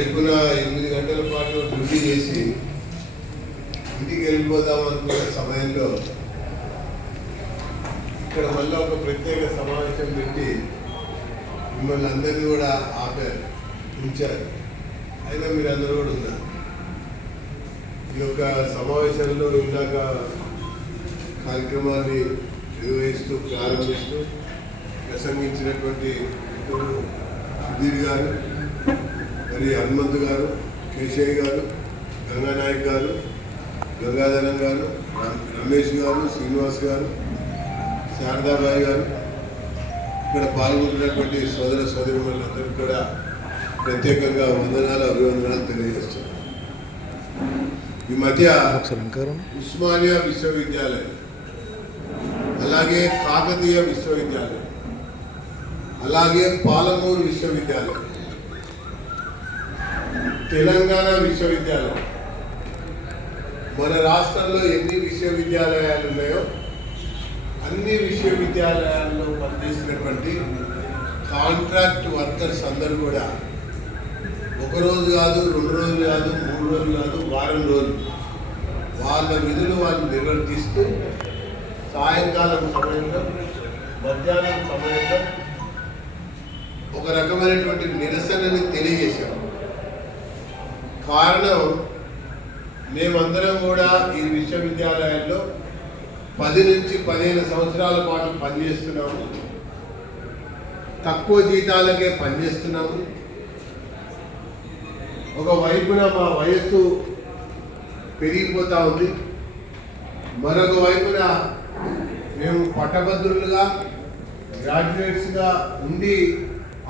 వైపున 8 గంటల పాటు డ్యూటీ చేసి ఇంటికి వెళ్ళిపోదాం అనుకున్న సమయంలో ఇక్కడ మళ్ళీ ఒక ప్రత్యేక సమావేశం పెట్టి మిమ్మల్ని అందరినీ కూడా ఆపారు, ఉంచారు. అయినా మీరు అందరూ కూడా ఉన్నారు. ఈ యొక్క సమావేశంలో ఇందాక కార్యక్రమాన్ని నిర్వహిస్తూ ప్రారంభిస్తూ ప్రసంగించినటువంటి మిత్రుడు సుధీర్ గారు, మరి హనుమంత్ గారు, కేశయ్య గారు, గంగానాయక్ గారు, గంగాధరం గారు, రమేష్ గారు, శ్రీనివాస్ గారు, శారదాబాయి గారు, ఇక్కడ పాల్గొంటున్నటువంటి సోదర సోదరిమణులందరికీ కూడా ప్రత్యేకంగా వందనాలు, అభివందనాలు తెలియజేస్తున్నాను. ఈ మధ్య ఉస్మానియా విశ్వవిద్యాలయం, అలాగే కాకతీయ విశ్వవిద్యాలయం, అలాగే పాలమూరు విశ్వవిద్యాలయం, తెలంగాణ విశ్వవిద్యాలయం, మన రాష్ట్రంలో ఎన్ని విశ్వవిద్యాలయాలు ఉన్నాయో అన్ని విశ్వవిద్యాలయాల్లో పనిచేసినటువంటి కాంట్రాక్ట్ వర్కర్స్ అందరూ కూడా ఒకరోజు కాదు, 2 రోజులు కాదు, 3 రోజులు కాదు, వారం రోజులు వాళ్ళ విధులు వాళ్ళు నిర్వర్తిస్తూ సాయంకాలం సమయంలో, మధ్యాహ్నం సమయంలో ఒక రకమైనటువంటి నిరసనని తెలియజేశాం. కారణం, మేమందరం కూడా ఈ విశ్వవిద్యాలయాల్లో 10 నుంచి 15 సంవత్సరాల పాటు పనిచేస్తున్నాము. తక్కువ జీతాలకే పనిచేస్తున్నాము. ఒక వైపున మా వయస్సు పెరిగిపోతూ ఉంది, మరొక వైపున మేము పట్టభద్రులుగా గ్రాడ్యుయేట్స్గా ఉండి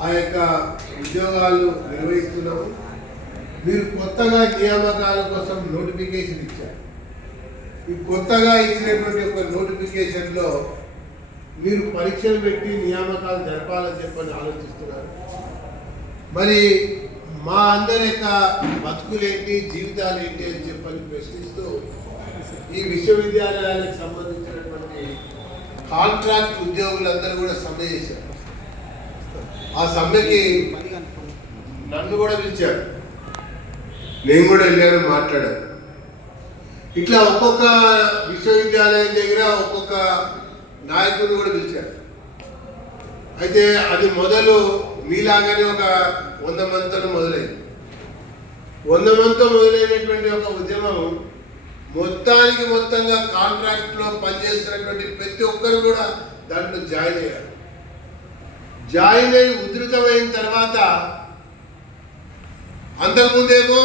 ఆ యొక్క ఉద్యోగాలు నిర్వహిస్తున్నాము. మీరు కొత్తగా నియామకాల కోసం నోటిఫికేషన్ ఇచ్చారు. ఈ కొత్తగా ఇచ్చినటువంటి ఒక నోటిఫికేషన్లో మీరు పరీక్షలు పెట్టి నియామకాలు జరపాలని చెప్పని ఆలోచిస్తున్నారు. మరి మా అందరి యొక్క బతుకులేంటి, జీవితాలు ఏంటి అని చెప్పని ప్రశ్నిస్తూ ఈ విశ్వవిద్యాలయాలకు సంబంధించినటువంటి కాంట్రాక్ట్ ఉద్యోగులందరూ కూడా సమ్మె చేశారు. ఆ సమ్మెకి నన్ను కూడా పిలిచారు, నేను కూడా వెళ్ళాను, మాట్లాడాను. ఇట్లా ఒక్కొక్క విశ్వవిద్యాలయం దగ్గర ఒక్కొక్క నాయకుడిని కూడా పిలిచారు. అయితే అది మొదలు మీలాగానే ఒక 100 మందితో మొదలైంది. 100 మందితో మొదలైనటువంటి ఒక ఉద్యమం మొత్తంగా కాంట్రాక్ట్లో పనిచేస్తున్నటువంటి ప్రతి ఒక్కరు కూడా దాంట్లో జాయిన్ అయ్యారు. జాయిన్ అయ్యి ఉధృతమైన తర్వాత అంతకుముందేమో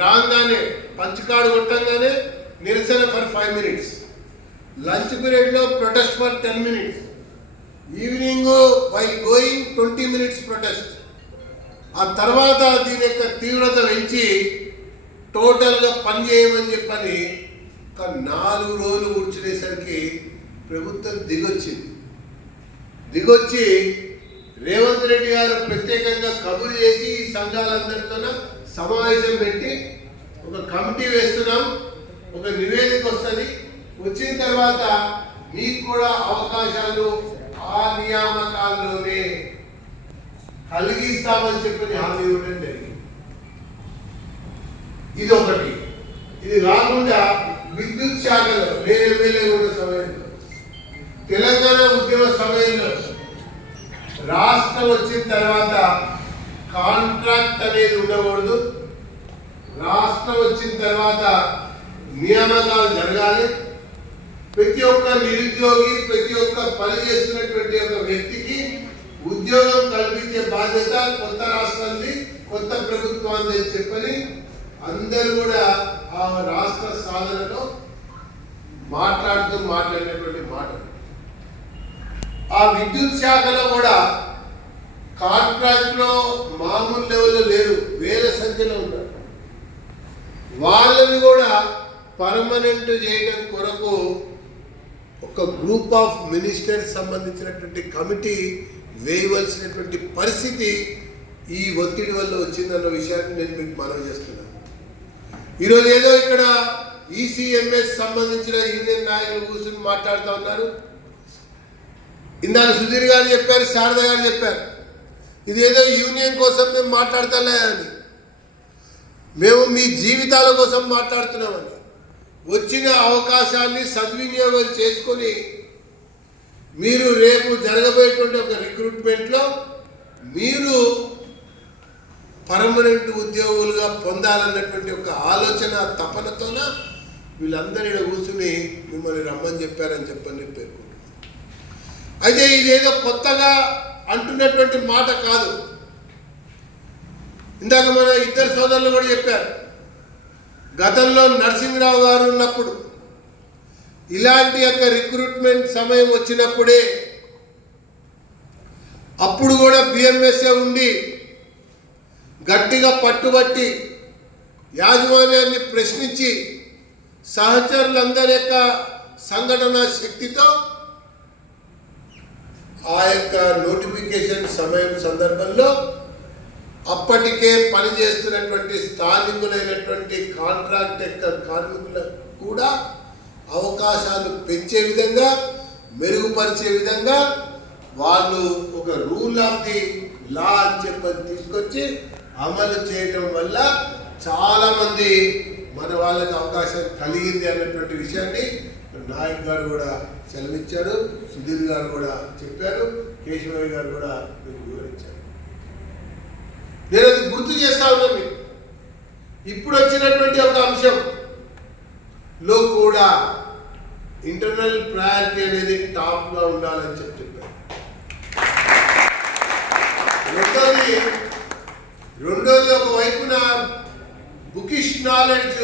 రాగానే పంచకాడు కొట్టంగానే నిరసన ఫర్ 5 minutes, లంచ్ పీరియడ్లో protest for 10 minutes, evening while going 20 minutes protest. ఆ తర్వాత దీని యొక్క తీవ్రత పెంచి టోటల్గా పని చేయమని చెప్పని ఒక 4 రోజులు కూర్చునేసరికి ప్రభుత్వం దిగొచ్చి రేవంత్ రెడ్డి గారు ప్రత్యేకంగా కబురు చేసి ఈ సంఘాలందరితో సమావేశం పెట్టి ఒక కమిటీ వేస్తున్నాం, ఒక నివేదిక వస్తుంది, వచ్చిన తర్వాత మీకు కూడా అవకాశాలు ఆ నియామకాల్లోనే కలిగిస్తామని చెప్పని హామీ ఇవ్వడం జరిగింది. ఇది ఒకటి. ఇది కాకుండా విద్యుత్ శాఖలో నేను ఎమ్మెల్యే ఉన్న సమయంలో, తెలంగాణ ఉద్యమ సమయంలో రాష్ట్రం వచ్చిన తర్వాత కాంట్రాక్ట్ అనేది ఉండకూడదు, రాష్ట్రం వచ్చిన తర్వాత నియామకాలు జరగాలి, ప్రతి ఒక్క నిరుద్యోగి, ప్రతి ఒక్క పని చేస్తున్నటువంటి ఒక వ్యక్తికి ఉద్యోగం కల్పించే బాధ్యత కొత్త రాష్ట్రాన్ని, కొత్త ప్రభుత్వాన్ని అని చెప్పని అందరూ కూడా ఆ రాష్ట్ర సాధనలో మాట్లాడినటువంటి మాటలు. ఆ విద్యుత్ శాఖలో కూడా కాంట్రాక్ట్లో మామూలు లెవెల్లో లేరు, వేల సంఖ్యలో ఉన్నారు. వాళ్ళని కూడా పర్మనెంట్ చేయడం కొరకు ఒక గ్రూప్ ఆఫ్ మినిస్టర్స్ సంబంధించినటువంటి కమిటీ వేయవలసినటువంటి పరిస్థితి ఈ ఒత్తిడి వల్ల వచ్చిందన్న విషయాన్ని నేను మీకు మనవి చేస్తున్నాను. ఈరోజు ఏదో ఇక్కడ ఈసీఎంఎస్ సంబంధించిన యూనియన్ నాయకులు కూర్చొని మాట్లాడుతూ ఉన్నారు. ఇందాక సుధీర్ గారు చెప్పారు, శారద గారు చెప్పారు, ఇదేదో యూనియన్ కోసం మేము మాట్లాడతాలే అని. మేము మీ జీవితాల కోసం మాట్లాడుతున్నామని. వచ్చిన అవకాశాన్ని సద్వినియోగం చేసుకొని మీరు రేపు జరగబోయేటువంటి ఒక రిక్రూట్మెంట్లో మీరు పర్మనెంట్ ఉద్యోగులుగా పొందాలన్నటువంటి ఒక ఆలోచన తపనతోన వీళ్ళందరూ ఇక్కడ కూర్చుని మిమ్మల్ని రమ్మని చెప్పారని చెప్పని పేర్కొంటున్నారు. అయితే ఇదేదో కొత్తగా అంటున్నటువంటి మాట కాదు. ఇందాక మన ఇద్దరు సోదరులు కూడా చెప్పారు, గతంలో నరసింహరావు గారు ఉన్నప్పుడు ఇలాంటి యొక్క రిక్రూట్మెంట్ సమయం వచ్చినప్పుడే అప్పుడు కూడా బిఎంఎస్ఏ ఉండి గట్టిగా పట్టుబట్టి యాజమాన్యాన్ని ప్రశ్నించి సహచరులందరి యొక్క సంఘటన శక్తితో ఆ యొక్క నోటిఫికేషన్ సమయం సందర్భంలో అప్పటికే పనిచేస్తున్నటువంటి స్థానికులైనటువంటి కాంట్రాక్ట్ యొక్క కార్మికులకు కూడా అవకాశాలు పెంచే విధంగా, మెరుగుపరిచే విధంగా వాళ్ళు ఒక రూల్ ఆఫ్ ది లా అని చెప్పని తీసుకొచ్చి అమలు చేయటం వల్ల చాలామంది మన వాళ్ళకి అవకాశం కలిగింది అన్నటువంటి విషయాన్ని నాయక్ గారు కూడా సెలవిచ్చారు, సుధీర్ గారు కూడా చెప్పారు, కేశవయ్య గారు కూడా మీకు వివరించారు. నేను అది గుర్తు చేస్తా ఉన్నాను మీకు. ఇప్పుడు వచ్చినటువంటి ఒక అంశంలో కూడా ఇంటర్నల్ ప్రయారిటీ అనేది టాప్గా ఉండాలని చెప్పారు. రెండోది ఒక వైపున బుకిష్ నాలెడ్జ్